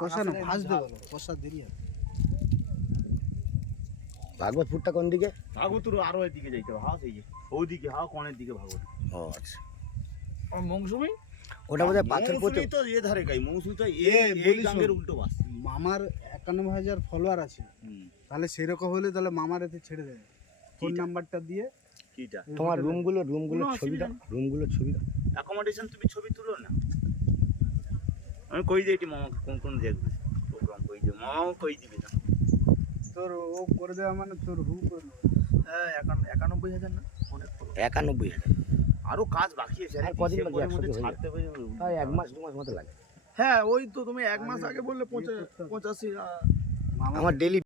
কষা না ভাজতে বলো, কষা দেরি হবে। ভাগবতপুরটা কোন দিকে? ভাগবতুর আরো এদিকে যাইতে হবে, হাও সেই যে ওইদিকে হাও কোণের দিকে ভাগবত। ও আচ্ছা, আর মৌসুমি ওটা বোধহয় পাথর পথে। মৌসুমী তো এ ধারে গাই, মৌসুমী তো এই বলিস গাঙ্গের উল্টো বাস। মামার 91,000 ফলোয়ার আছে, তাহলে সেরকম হলে তাহলে মামার এতে ছেড়ে দেবে। ফোন কিটা? নাম্বারটা দিয়ে কিটা তোমার রুমগুলোর কোনো ছবি দাও, রুমগুলোর ছবি দাও। অ্যাকোমোডেশন তুমি ছবি তুলো না, আমি কই দিই এটি মামাকে কোন কোন দেখবে প্রোগ্রাম, কই দিই মামাও কই দিবে না। তোর ও করে দেওয়া মানে তোর হু করে দেবে। হ্যাঁ 91,000 না অনেক 91,000। আরো কাজ বাকি আছে, আর কদিন বাকি? ডিসেম্বরের মধ্যে একসাথে হয়ে ছাড়তে হবে। তাই 1 মাস 2 মাস মতো লাগে। হ্যাঁ ওই তো তুমি 1 মাস আগে বললে 85 মামা আমার ডেলি